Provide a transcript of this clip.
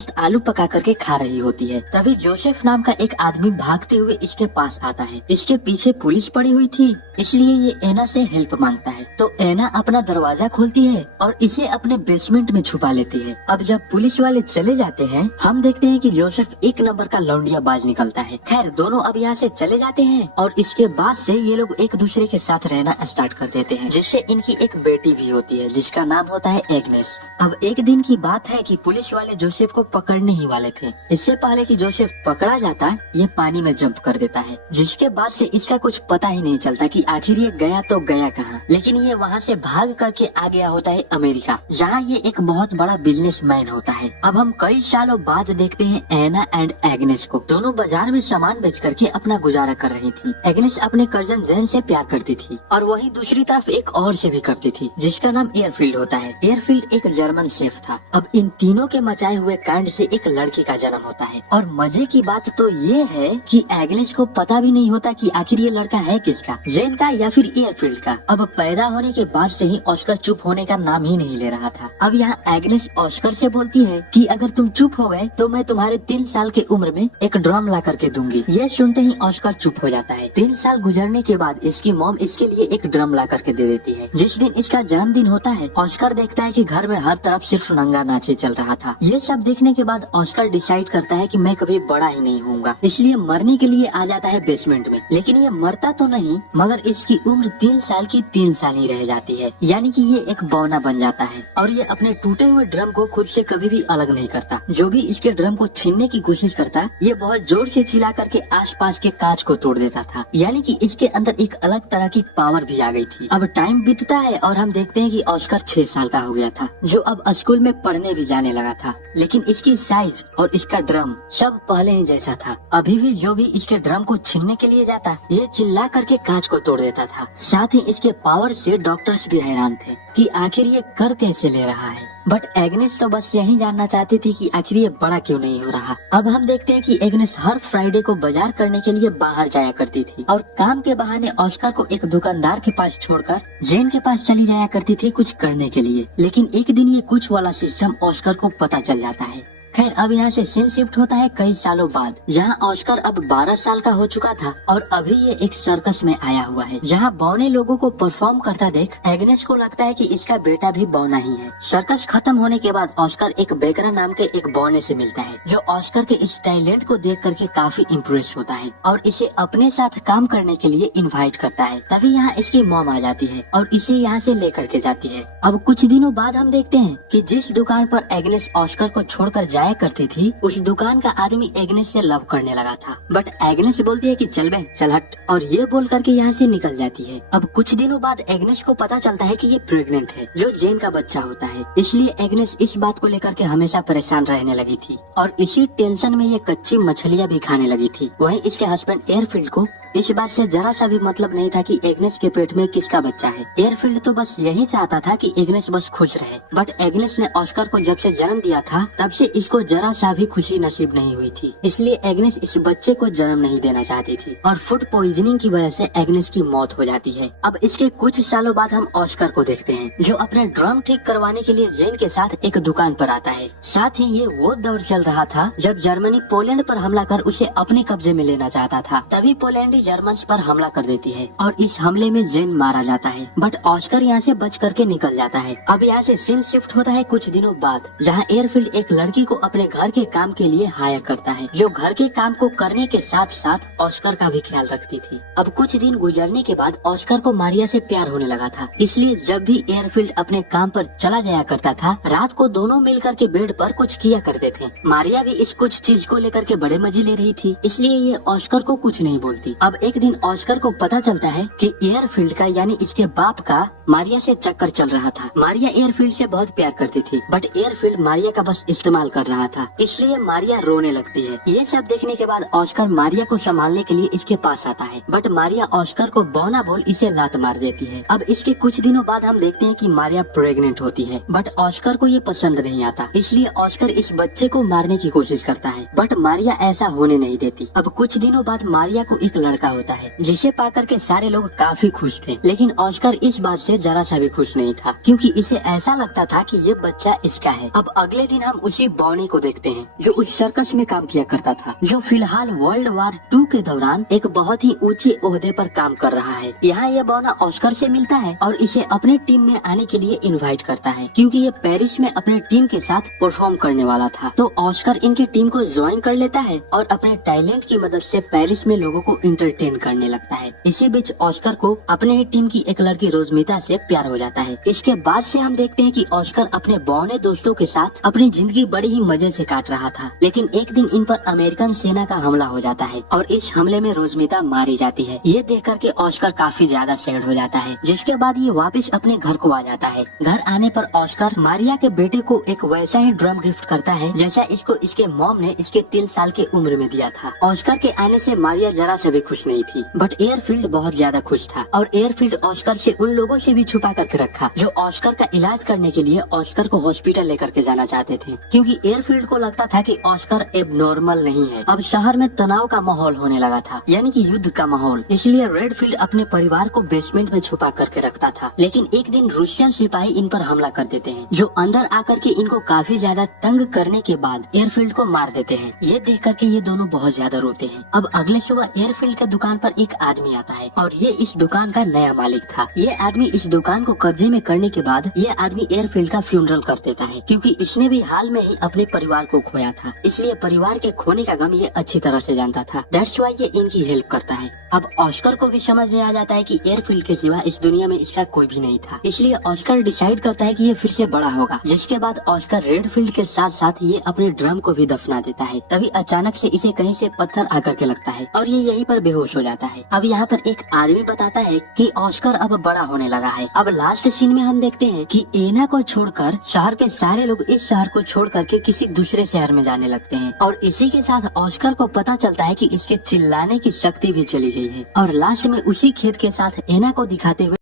आलू पका करके खा रही होती है। तभी जोसेफ नाम का एक आदमी भागते हुए इसके पास आता है। इसके पीछे पुलिस पड़ी हुई थी, इसलिए ये एना से हेल्प मांगता है। तो एना अपना दरवाजा खोलती है और इसे अपने बेसमेंट में छुपा लेती है। अब जब पुलिस वाले चले जाते हैं, हम देखते हैं कि जोसेफ एक नंबर का लौंडिया बाज निकलता है। खैर, दोनों अब यहाँ से चले जाते हैं और इसके बाद से ये लोग एक दूसरे के साथ रहना स्टार्ट कर देते हैं, जिससे इनकी एक बेटी भी होती है जिसका नाम होता है एग्नेस। अब एक दिन की बात है कि पुलिस वाले जोसेफ को पकड़ने ही वाले थे। इससे पहले कि जोसेफ पकड़ा जाता, ये पानी में जंप कर देता है, जिसके बाद से इसका कुछ पता ही नहीं चलता कि आखिर ये गया तो गया कहाँ। लेकिन ये वहाँ से भाग करके आ गया होता है अमेरिका, जहाँ ये एक बहुत बड़ा बिजनेसमैन होता है। अब हम कई सालों बाद देखते हैं एना एंड एग्नेस को। दोनों बाजार में सामान बेच करके अपना गुजारा कर रही थी। एग्नेस अपने कजन जेन से प्यार करती थी और वहीं दूसरी तरफ एक और से भी करती थी, जिसका नाम एयरफील्ड होता है। एयरफील्ड एक जर्मन शेफ था। अब इन तीनों के मचाए हुए कांड से एक लड़की का जन्म होता है और मजे की बात तो ये है कि एग्नेस को पता भी नहीं होता कि आखिर ये लड़का है किसका, जेन का या फिर एयरफील्ड का। अब पैदा होने के बाद से ही ऑस्कर चुप होने का नाम ही नहीं ले रहा था। अब यहाँ एग्नेस ऑस्कर से बोलती है कि अगर तुम चुप हो गए तो मैं तुम्हारे 3 साल के उम्र में एक ड्रम ला करके दूंगी। ये सुनते ही ऑस्कर चुप हो जाता है। 3 साल गुजरने के बाद इसकी मॉम इसके लिए एक ड्रम ला करके दे देती है। जिस दिन इसका जन्मदिन होता है, ऑस्कर देखता है कि घर में हर तरफ सिर्फ नंगा नाचे चल रहा था। ये सब देखने के बाद ऑस्कर डिसाइड करता है कि मैं कभी बड़ा ही नहीं होऊंगा, इसलिए मरने के लिए आ जाता है बेसमेंट में। लेकिन ये मरता तो नहीं, मगर इसकी उम्र 3 साल की 3 साल ही रह जाती है, यानी कि ये एक बौना बन जाता है और ये अपने टूटे हुए ड्रम को खुद से कभी भी अलग नहीं करता। जो भी इसके ड्रम को छीनने की कोशिश करता, ये बहुत जोर से चिल्ला करके आसपास के कांच को तोड़ देता था, यानी कि इसके अंदर एक अलग तरह की पावर भी आ गई थी। अब टाइम बीतता है और हम देखते हैं कि ऑस्कर 6 साल का हो गया था, जो अब स्कूल में पढ़ने भी जाने लगा था। लेकिन इसकी साइज और इसका ड्रम सब पहले ही जैसा था। अभी भी जो भी इसके ड्रम को छीनने के लिए जाता, ये चिल्ला करके कांच को तोड़ देता था। साथ ही इसके पावर से डॉक्टर्स भी हैरान थे कि आखिर ये कर कैसे ले रहा है। बट एग्नेस तो बस यही जानना चाहती थी कि आखिर ये बड़ा क्यों नहीं हो रहा। अब हम देखते हैं कि एग्नेस हर फ्राइडे को बाजार करने के लिए बाहर जाया करती थी और काम के बहाने ऑस्कर को एक दुकानदार के पास छोड़कर जेन के पास चली जाया करती थी कुछ करने के लिए। लेकिन एक दिन ये कुछ वाला सिस्टम ऑस्कर को पता चल जाता है। खैर, अब यहाँ से सीन शिफ्ट होता है कई सालों बाद, जहाँ ऑस्कर अब 12 साल का हो चुका था और अभी ये एक सर्कस में आया हुआ है, जहाँ बौने लोगों को परफॉर्म करता देख एग्नेस को लगता है कि इसका बेटा भी बौना ही है। सर्कस खत्म होने के बाद ऑस्कर एक बेकरा नाम के एक बौने से मिलता है, जो ऑस्कर के इस टैलेंट को देख करके काफी इम्प्रेस होता है और इसे अपने साथ काम करने के लिए इन्वाइट करता है। तभी यहाँ इसकी मॉम आ जाती है और इसे यहाँ से लेकर के जाती है। अब कुछ दिनों बाद हम देखते हैं कि जिस दुकान पर एग्नेस ऑस्कर को छोड़कर जाया करती थी, उस दुकान का आदमी एग्नेस से लव करने लगा था। बट एग्नेस बोलती है कि चल बे, चल हट, और ये बोल करके यहाँ से निकल जाती है। अब कुछ दिनों बाद एग्नेस को पता चलता है कि ये प्रेग्नेंट है, जो जेन का बच्चा होता है। इसलिए एग्नेस इस बात को लेकर के हमेशा परेशान रहने लगी थी और इसी टेंशन में ये कच्ची मछलियाँ भी खाने लगी थी। वहीं इसके हस्बैंड एयरफील्ड को इस बात से जरा सा भी मतलब नहीं था कि एग्नेस के पेट में किसका बच्चा है। एयरफील्ड तो बस यही चाहता था कि एग्नेस बस खुश रहे। बट एग्नेस ने ऑस्कर को जब से जन्म दिया था, तब से इसको जरा सा भी खुशी नसीब नहीं हुई थी। इसलिए एग्नेस इस बच्चे को जन्म नहीं देना चाहती थी और फूड पॉइजनिंग की वजह से एग्नेस की मौत हो जाती है। अब इसके कुछ सालों बाद हम ऑस्कर को देखते हैं, जो अपने ड्रम ठीक करवाने के लिए जेन के साथ एक दुकान पर आता है। साथ ही ये वो दौर चल रहा था जब जर्मनी पोलैंड पर हमला कर उसे अपने कब्जे में लेना चाहता था। तभी पोलैंड जर्मन्स पर हमला कर देती है और इस हमले में जेन मारा जाता है। बट ऑस्कर यहाँ से बच करके निकल जाता है। अब यहाँ से सीन शिफ्ट होता है कुछ दिनों बाद, जहाँ एयरफील्ड एक लड़की को अपने घर के काम के लिए हायर करता है, जो घर के काम को करने के साथ साथ ऑस्कर का भी ख्याल रखती थी। अब कुछ दिन गुजरने के बाद ऑस्कर को मारिया से प्यार होने लगा था, इसलिए जब भी एयरफील्ड अपने काम पर चला जाया करता था, रात को दोनों मिल करके बेड पर कुछ किया करते थे। मारिया भी इस कुछ चीज को लेकर के बड़े मजे ले रही थी, इसलिए ये ऑस्कर को कुछ नहीं बोलती। अब एक दिन ऑस्कर को पता चलता है कि एयरफील्ड का यानी इसके बाप का मारिया से चक्कर चल रहा था। मारिया एयरफील्ड से बहुत प्यार करती थी, बट एयरफील्ड मारिया का बस इस्तेमाल कर रहा था, इसलिए मारिया रोने लगती है। ये सब देखने के बाद ऑस्कर मारिया को संभालने के लिए इसके पास आता है, बट मारिया ऑस्कर को बौना बोल इसे लात मार देती है। अब इसके कुछ दिनों बाद हम देखते हैं कि मारिया प्रेग्नेंट होती है, बट ऑस्कर को ये पसंद नहीं आता, इसलिए ऑस्कर इस बच्चे को मारने की कोशिश करता है, बट मारिया ऐसा होने नहीं देती। अब कुछ दिनों बाद मारिया को एक लड़का लड़का होता है जिसे पाकर के सारे लोग काफी खुश थे। लेकिन ऑस्कर इस बात से जरा सा भी खुश नहीं था, क्योंकि इसे ऐसा लगता था कि ये बच्चा इसका है। अब अगले दिन हम उसी बॉनी को देखते हैं जो उस सर्कस में काम किया करता था, जो फिलहाल वर्ल्ड वार 2 के दौरान एक बहुत ही ऊंचे ओहदे पर काम कर रहा है। यहाँ ये बॉना ऑस्कर से मिलता है और इसे अपने टीम में आने के लिए इनवाइट करता है, क्योंकि ये पेरिस में अपने टीम के साथ परफॉर्म करने वाला था। तो ऑस्कर इनकी टीम को ज्वाइन कर लेता है और अपने टैलेंट की मदद से पेरिस में लोगों को इंटरटेन करने लगता है। इसी बीच ऑस्कर को अपने ही टीम की एक लड़की रोजमिता से प्यार हो जाता है। इसके बाद से हम देखते हैं कि ऑस्कर अपने बौने दोस्तों के साथ अपनी जिंदगी बड़ी ही मजे से काट रहा था। लेकिन एक दिन इन पर अमेरिकन सेना का हमला हो जाता है और इस हमले में रोजमिता मारी जाती है। ये देख करके ऑस्कर काफी ज्यादा सैड हो जाता है, जिसके बाद ये वापस अपने घर को आ जाता है। घर आने पर ऑस्कर मारिया के बेटे को एक वैसा ही ड्रम गिफ्ट करता है जैसा इसको इसके मॉम ने इसके 3 साल की उम्र में दिया था। ऑस्कर के आने से मारिया जरा से भी खुश नहीं थी, बट एयरफील्ड बहुत ज्यादा खुश था और एयरफील्ड ऑस्कर से उन लोगों से भी छुपा करके रखा जो ऑस्कर का इलाज करने के लिए ऑस्कर को हॉस्पिटल लेकर के जाना चाहते थे, क्योंकि एयरफील्ड को लगता था कि ऑस्कर एबनॉर्मल नहीं है। अब शहर में तनाव का माहौल होने लगा था, यानी कि युद्ध का माहौल। इसलिए रेडफील्ड अपने परिवार को बेसमेंट में छुपा करके रखता था। लेकिन एक दिन रूसियन सिपाही इन पर हमला कर देते हैं, जो अंदर आकर के इनको काफी ज्यादा तंग करने के बाद एयरफील्ड को मार देते हैं। ये देख करके ये दोनों बहुत ज्यादा रोते हैं। अब अगले सुबह एयरफील्ड के दुकान पर एक आदमी आता है और ये इस दुकान का नया मालिक था। ये आदमी इस दुकान को कब्जे में करने के बाद ये आदमी एयरफील्ड का फ्यूनरल कर देता है, क्योंकि इसने भी हाल में ही अपने परिवार को खोया था। इसलिए परिवार के खोने का गम ये अच्छी तरह से जानता था। दैट्स व्हाई ये इनकी हेल्प करता है। अब ऑस्कर को भी समझ में आ जाता है कि एयरफील्ड के सिवा इस दुनिया में इसका कोई भी नहीं था। इसलिए ऑस्कर डिसाइड करता है कि ये फिर से बड़ा होगा, जिसके बाद ऑस्कर रेडफील्ड के साथ साथ ये अपने ड्रम को भी दफना देता है। तभी अचानक से इसे कहीं से पत्थर आकर के लगता है और ये यहीं पर बेहोश हो जाता है। अब यहाँ पर एक आदमी बताता है कि ऑस्कर अब बड़ा होने लगा है। अब लास्ट सीन में हम देखते हैं कि एना को छोड़कर शहर के सारे लोग इस शहर को छोड़ करके किसी दूसरे शहर में जाने लगते हैं और इसी के साथ ऑस्कर को पता चलता है कि इसके चिल्लाने की शक्ति भी चली गई है। और लास्ट में उसी खेत के साथ एना को दिखाते हुए